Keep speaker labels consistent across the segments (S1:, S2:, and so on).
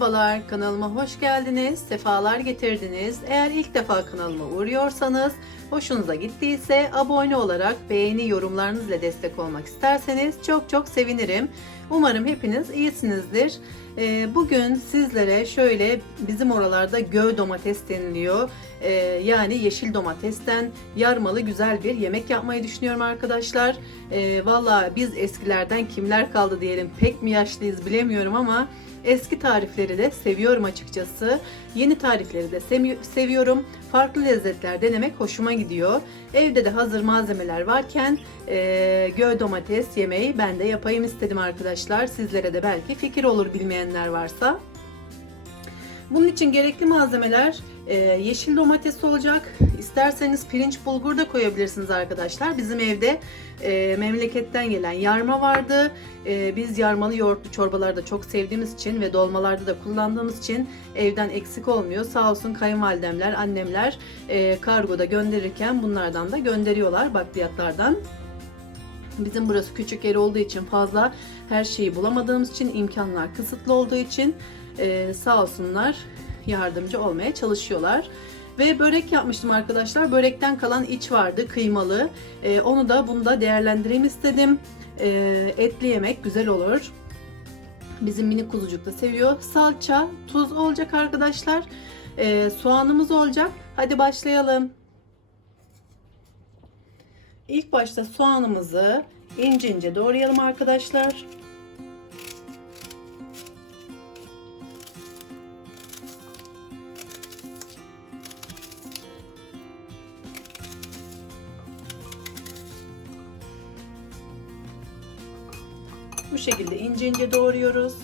S1: Merhabalar, kanalıma hoş geldiniz, sefalar getirdiniz. Eğer ilk defa kanalıma uğruyorsanız, hoşunuza gittiyse abone olarak beğeni yorumlarınızla destek olmak isterseniz çok çok sevinirim. Umarım hepiniz iyisinizdir. Ee, Bugün sizlere şöyle bizim oralarda göğ domates deniliyor. Ee, Yani yeşil domatesten yarmalı güzel bir yemek yapmayı düşünüyorum arkadaşlar. Ee, Valla biz eskilerden kimler kaldı diyelim pek mi yaşlıyız bilemiyorum ama Eski tarifleri de seviyorum açıkçası. Yeni tarifleri de seviyorum. Farklı lezzetler denemek hoşuma gidiyor. Evde de hazır malzemeler varken e, göğ domates yemeği ben de yapayım istedim arkadaşlar. Sizlere de belki fikir olur bilmeyenler varsa. Bunun için gerekli malzemeler e, yeşil domates olacak. İsterseniz pirinç bulgur da koyabilirsiniz arkadaşlar. Bizim evde e, memleketten gelen yarma vardı. E, biz yarmalı yoğurtlu çorbalarda çok sevdiğimiz için ve dolmalarda da kullandığımız için evden eksik olmuyor. Sağ olsun kayınvalidemler, annemler e, kargoda gönderirken bunlardan da gönderiyorlar bakliyatlardan. Bizim burası küçük yer olduğu için fazla her şeyi bulamadığımız için imkanlar kısıtlı olduğu için e, sağ olsunlar yardımcı olmaya çalışıyorlar. Ve börek yapmıştım arkadaşlar. Börekten kalan iç vardı kıymalı. E, onu da bunda değerlendireyim istedim. E, etli yemek güzel olur. Bizim mini kuzucuk da seviyor. Salça, tuz olacak arkadaşlar. E, soğanımız olacak. Hadi başlayalım. İlk başta soğanımızı ince ince doğrayalım arkadaşlar. Bu şekilde ince ince doğruyoruz.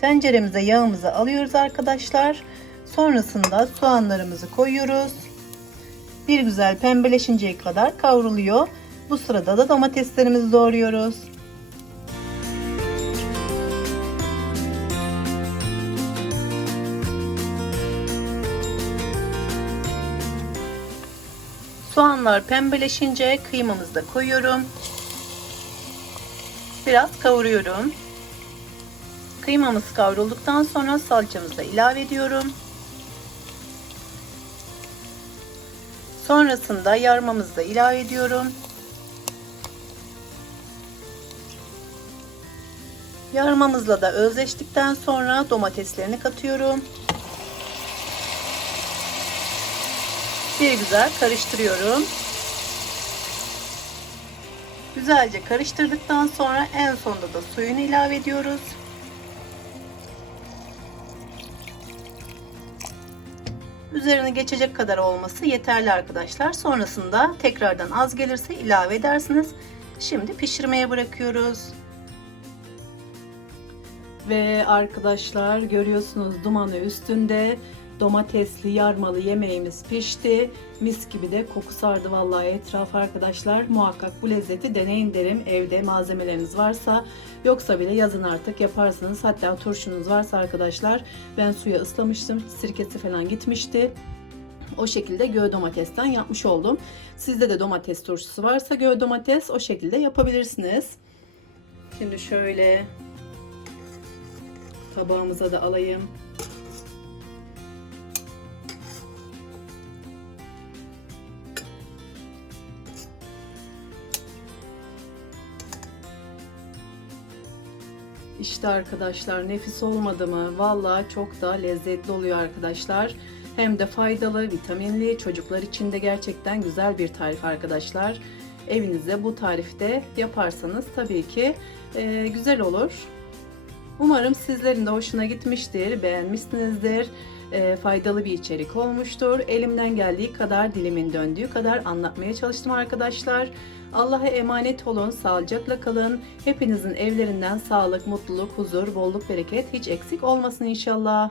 S1: Tenceremize yağımızı alıyoruz arkadaşlar. Sonrasında soğanlarımızı koyuyoruz. Bir güzel pembeleşinceye kadar kavruluyor. Bu sırada da domateslerimizi doğruyoruz. Soğanlar pembeleşince kıymamızı da koyuyorum. Biraz kavuruyorum. Kıymamız kavrulduktan sonra salçamızı da ilave ediyorum. Sonrasında yarmamızı da ilave ediyorum. Yarmamızla da özleştikten sonra domateslerini katıyorum. Bir güzel karıştırıyorum. Güzelce karıştırdıktan sonra en sonunda da suyunu ilave ediyoruz. Üzerine geçecek kadar olması yeterli arkadaşlar. Sonrasında tekrardan az gelirse ilave edersiniz. Şimdi pişirmeye bırakıyoruz. Ve arkadaşlar görüyorsunuz dumanı üstünde domatesli yarmalı yemeğimiz pişti. Mis gibi de koku sardı vallahi etraf arkadaşlar. Muhakkak bu lezzeti deneyin derim. Evde malzemeleriniz varsa yoksa bile yazın artık yaparsınız. Hatta turşunuz varsa arkadaşlar ben suya ıslamıştım. Sirkesi falan gitmişti. O şekilde göğ domatesten yapmış oldum. Sizde de domates turşusu varsa göğ domates o şekilde yapabilirsiniz. Şimdi şöyle tabağımıza da alayım. İşte arkadaşlar nefis olmadı mı? Vallahi çok da lezzetli oluyor arkadaşlar. Hem de faydalı, vitaminli, çocuklar için de gerçekten güzel bir tarif arkadaşlar. Evinizde bu tarifte yaparsanız tabii ki e, güzel olur. Umarım sizlerin de hoşuna gitmiştir, beğenmişsinizdir. E, faydalı bir içerik olmuştur. Elimden geldiği kadar, dilimin döndüğü kadar anlatmaya çalıştım arkadaşlar. Allah'a emanet olun, sağlıcakla kalın. Hepinizin evlerinden sağlık, mutluluk, huzur, bolluk, bereket hiç eksik olmasın inşallah.